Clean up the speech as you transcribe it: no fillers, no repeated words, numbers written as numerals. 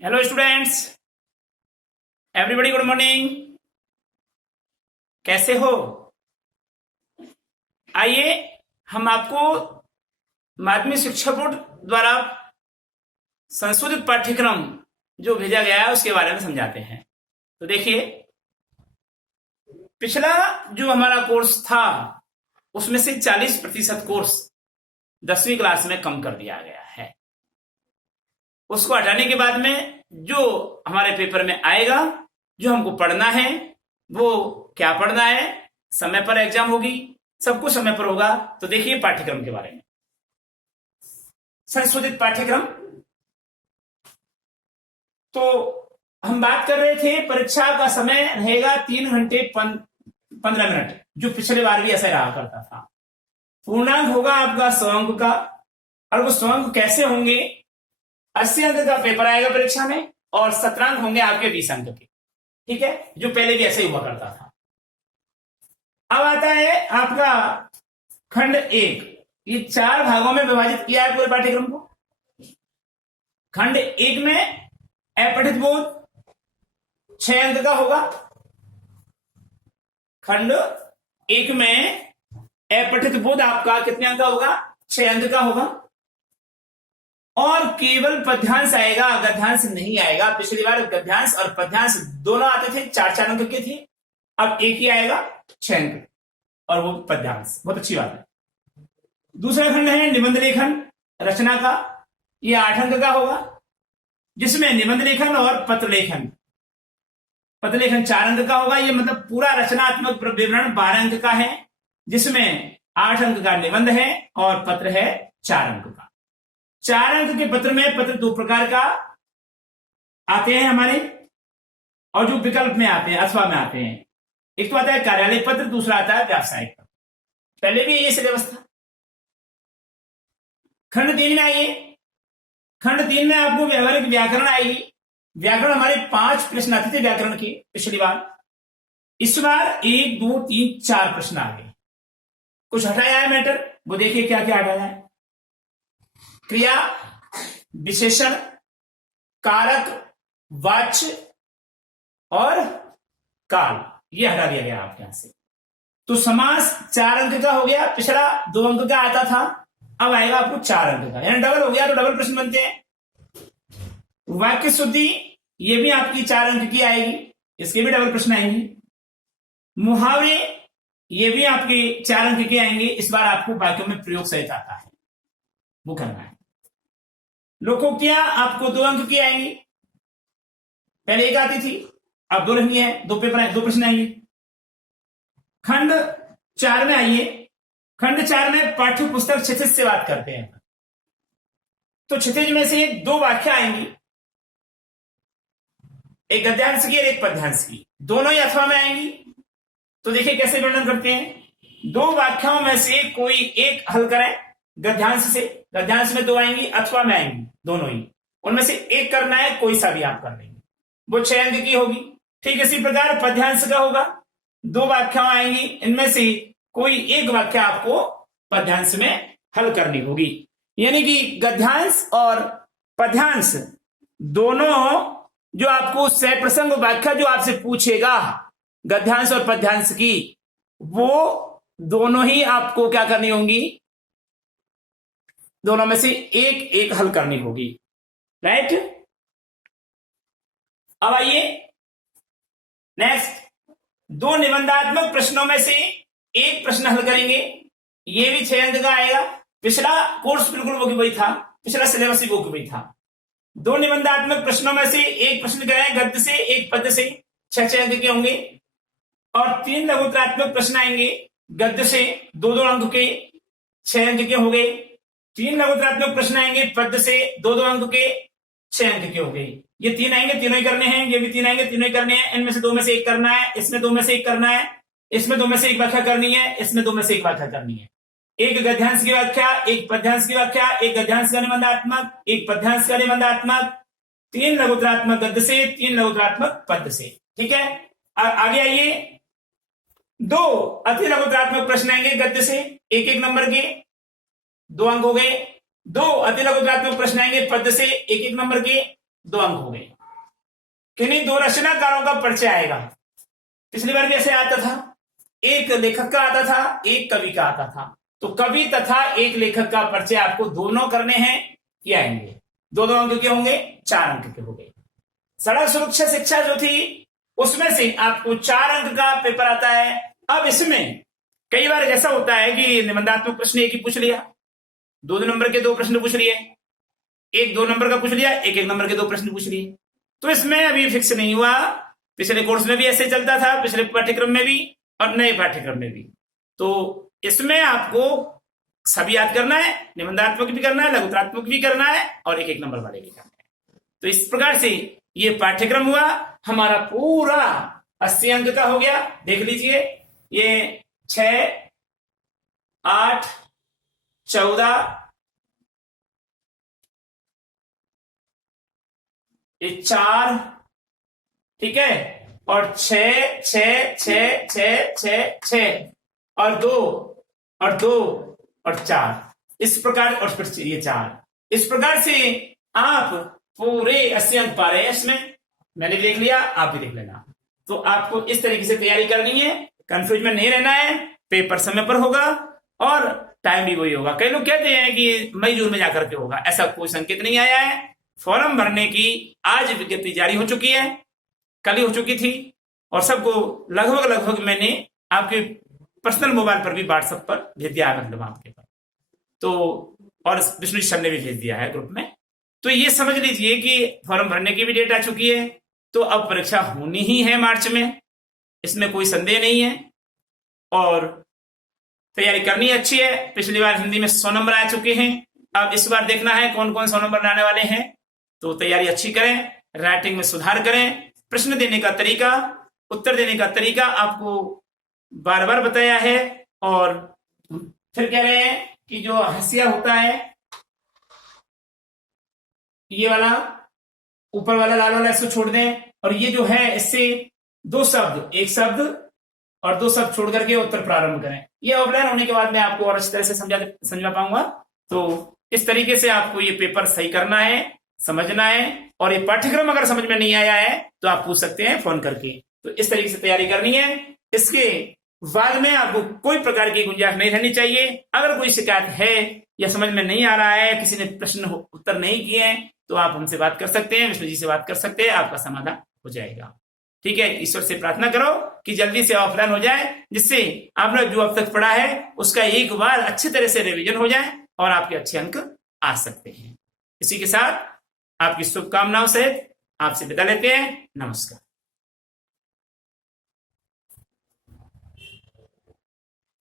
Hello students, everybody good morning. कैसे हो? आइए हम आपको माध्यमिक शिक्षा बोर्ड द्वारा संशोधित पाठ्यक्रम जो भेजा गया है उसके बारे में समझाते हैं। तो देखिए, पिछला जो हमारा कोर्स था उसमें से 40% कोर्स 10वीं क्लास में कम कर दिया गया है। उसको हटाने के बाद में जो हमारे पेपर में आएगा, जो हमको पढ़ना है, वो क्या पढ़ना है, समय पर एग्जाम होगी, सब कुछ समय पर होगा। तो देखिए पाठ्यक्रम के बारे में, संशोधित पाठ्यक्रम। तो हम बात कर रहे थे परीक्षा का समय रहेगा 3 घंटे 15 मिनट, जो पिछले बार भी ऐसा रहा करता था। पूर्णांक होगा आपका 100 अंक का, और वो 100 अंक कैसे होंगे? 80 अंक का पेपर आएगा परीक्षा में और 17 अंक होंगे आपके 20 अंक के। ठीक है, जो पहले भी ऐसे ही हुआ करता था। अब आता है आपका खंड 1। ये 4 भागों में विभाजित किया है पूरे पाठ्यक्रम को। खंड 1 में अपठित बोध 6 अंक का होगा। खंड 1 में अपठित बोध आपका कितने अंक का होगा? 6 अंक का होगा। और केवल पद्यांश आएगा, गद्यांश नहीं आएगा। पिछली बार गद्यांश और पद्यांश दोनों आते थे, 4-4 अंक के थे। अब एक ही आएगा 6 अंक, और वो पद्यांश। बहुत अच्छी बात है। दूसरा खंड है निबंध लेखन रचना का। ये 8 अंक का होगा, जिसमें निबंध लेखन और पत्र लेखन। पत्र लेखन 4 अंक का होगा। ये मतलब पूरा रचनात्मक विवरण 12 अंक का है, जिसमें 8 अंक का निबंध है और पत्र है 4 अंक का। 4 अंक के पत्र में, पत्र 2 प्रकार का आते हैं हमारे, और जो विकल्प में आते हैं अथवा में आते हैं। एक तो आता है कार्यालय पत्र, दूसरा आता है व्यावसायिक पत्र। पहले भी ये सिलेबस था। खंड 3 में आइए। खंड 3 में आपको व्यवहारिक व्याकरण आएगी। व्याकरण हमारे 5 प्रश्न आते थे व्याकरण के पिछली बार। इस बार 1, 2, 3, 4 प्रश्न आ गए। कुछ हटाया है मैटर, वो देखिए क्या क्या हटाया है। क्रिया, विशेषण, कारक, वाच्य और काल, ये हटा दिया गया आपके यहां से। तो समास 4 अंक का हो गया, पिछला 2 अंक का आता था, अब आएगा आपको 4 अंक का, यानी डबल हो गया। तो डबल प्रश्न बनते हैं। वाक्य शुद्धि, ये भी आपकी 4 अंक की आएगी, इसके भी डबल प्रश्न आएंगे। मुहावरे, ये भी आपके 4 अंक के आएंगे। इस बार आपको वाक्यों में प्रयोग सहित आता है, वो करना है। लोकोक्तियां आपको 2 अंक की आएंगी। पहले 1 आती थी, अब 2 नहीं है, 2 पेपर आए, 2 प्रश्न आएंगे। खंड 4 में आइए। खंड 4 में पाठ्य पुस्तक क्षितिज से बात करते हैं। तो क्षितिज में से 2 वाक्य आएंगी, एक गद्यांश की और एक पद्यांश की, दोनों ही अथवा में आएंगी। तो देखिए कैसे वर्णन करते हैं। 2 वाक्यों में से कोई एक हल करें गद्यांश से। गद्यांश में 2 आएंगी, अथवा में आएंगी, दोनों ही। उनमें से एक करना है, कोई सा भी आप कर लेंगे, वो 6 अंक की होगी। ठीक इसी प्रकार पद्यांश का होगा। 2 वाक्या आएंगी, इनमें से कोई एक वाक्य आपको पद्यांश में हल करनी होगी। यानी कि गद्यांश और पद्यांश दोनों जो आपको सप्रसंग व्याख्या जो आपसे पूछेगा गद्यांश और पद्यांश की, वो दोनों ही आपको क्या करनी होंगी? दोनों में से एक एक हल करनी होगी। राइट। अब आइए नेक्स्ट। 2 निबंधात्मक प्रश्नों में से एक प्रश्न हल करेंगे। ये भी 6 अंक का आएगा। पिछला कोर्स बिल्कुल वो की वही था, पिछला सिलेबस भी वो की वही था। 2 निबंधात्मक प्रश्नों में से एक प्रश्न करें गद्य से, एक पद्य से, 6 अंक के होंगे। और 3 लघुत्तरात्मक प्रश्न आएंगे गद्य से, 2-2 अंक के, 6 अंक के हो गए। 3 लघुत्तरात्मक प्रश्न आएंगे पद्य से, 2-2 अंक के, 6 अंक के हो गए। ये 3 आएंगे, तीनों ही करने हैं। ये भी 3 आएंगे, तीनों ही करने हैं। इनमें से 2 में से एक करना है, इसमें 2 में से एक करना है, इसमें 2 में से एक व्याख्या करनी है, इसमें 2 में से एक व्याख्या करनी है। एक गद्यांश की व्याख्या, एक पद्यांश की व्याख्या, एक गद्यांश का निबंधात्मक, एक पद्यांश का निबंधात्मक, 3 लघुत्तरात्मक गद्य से, 3 लघुत्तरात्मक पद्य से। ठीक है, आगे आइए। 2 अति लघुत्तरात्मक प्रश्न आएंगे गद्य से, 1-1 नंबर के, 2 अंक हो गए। 2 अति लघुत्तरात्मक प्रश्न आएंगे पद्य से, 1-1 नंबर के, 2 अंक हो गए। किन्हीं 2 रचनाकारों का परिचय आएगा। पिछली बार भी ऐसे आता था, एक लेखक का आता था, एक कवि का आता था। तो कवि तथा एक लेखक का परिचय आपको दोनों करने हैं, ये आएंगे। 2 अंक के होंगे, 4 अंक के हो गए। सड़क सुरक्षा शिक्षा जो थी उसमें से आपको 4 अंक का पेपर आता है। अब इसमें कई बार ऐसा होता है कि निबंधात्मक प्रश्न एक ही पूछ लिया, 2 नंबर के 2 प्रश्न पूछ लिए, एक 2 नंबर का पूछ लिया, एक 1 नंबर के 2 प्रश्न पूछ लिए। तो इसमें अभी फिक्स नहीं हुआ। पिछले कोर्स में भी ऐसे चलता था, पिछले पाठ्यक्रम में भी और नए पाठ्यक्रम में भी। तो इसमें आपको सभी याद करना है, निबंधात्मक भी करना है, लघुत्रात्मक भी करना है और 1 नंबर वाले भी करना है। तो इस प्रकार से ये पाठ्यक्रम हुआ हमारा पूरा 80 अंक का हो गया। देख लीजिए, ये 6, 8, 14, ये 4, ठीक है, और 6, 6, 6, 6, 6, 6 और 2 और 2 और 4, इस प्रकार, और फिर ये 4। इस प्रकार से आप पूरे 80 अंक पा रहे हैं। इसमें मैंने देख लिया, आप भी देख लेना। तो आपको इस तरीके से तैयारी करनी है, कंफ्यूज में नहीं रहना है। पेपर समय पर होगा और टाइम भी वही होगा। कई लोग कहते हैं कि मई जून में जाकर के होगा, ऐसा कोई संकेत नहीं आया है। फॉर्म भरने की आज विज्ञप्ति जारी हो चुकी है, कल ही हो चुकी थी, और सबको लगभग मैंने आपके पर्सनल मोबाइल पर भी व्हाट्सएप पर भेज दिया है, मतलब आपके पर। तो और विष्णु सर ने भी भेज दिया है ग्रुप में। तो ये समझ लीजिए कि फॉर्म भरने की भी डेट आ चुकी है। तो अब परीक्षा होनी ही है मार्च में, इसमें कोई संदेह नहीं है। और तैयारी करनी अच्छी है। पिछली बार हिंदी में 100 नंबर आ चुके हैं, अब इस बार देखना है कौन कौन 100 नंबर लाने वाले हैं। तो तैयारी अच्छी करें, राइटिंग में सुधार करें, प्रश्न देने का तरीका, उत्तर देने का तरीका आपको बार बार बताया है। और फिर कह रहे हैं कि जो हाशिया होता है, ये वाला ऊपर वाला लाल वाला, इसको छोड़ दें, और ये जो है इससे 2 शब्द, 1 शब्द और 2 शब्द छोड़ करके उत्तर प्रारंभ करें। ये ऑफलाइन होने के बाद मैं आपको और अच्छी तरह से समझा पाऊंगा। तो इस तरीके से आपको ये पेपर सही करना है, समझना है। और ये पाठ्यक्रम अगर समझ में नहीं आया है तो आप पूछ सकते हैं फोन करके। तो इस तरीके से तैयारी करनी है। इसके बाद में आपको कोई प्रकार की गुंजाइश नहीं रहनी चाहिए। अगर कोई शिकायत है या समझ में नहीं आ रहा है, किसी ने प्रश्न उत्तर नहीं किए हैं, तो आप हमसे बात कर सकते हैं, विष्णु जी से बात कर सकते हैं, आपका समाधान हो जाएगा। ठीक है, ईश्वर से प्रार्थना करो कि जल्दी से ऑफलाइन हो जाए, जिससे आपने जो अब तक पढ़ा है उसका एक बार अच्छी तरह से रिवीजन हो जाए और आपके अच्छे अंक आ सकते हैं। इसी के साथ आपकी शुभकामनाओं सहित आपसे विदा लेते हैं। नमस्कार।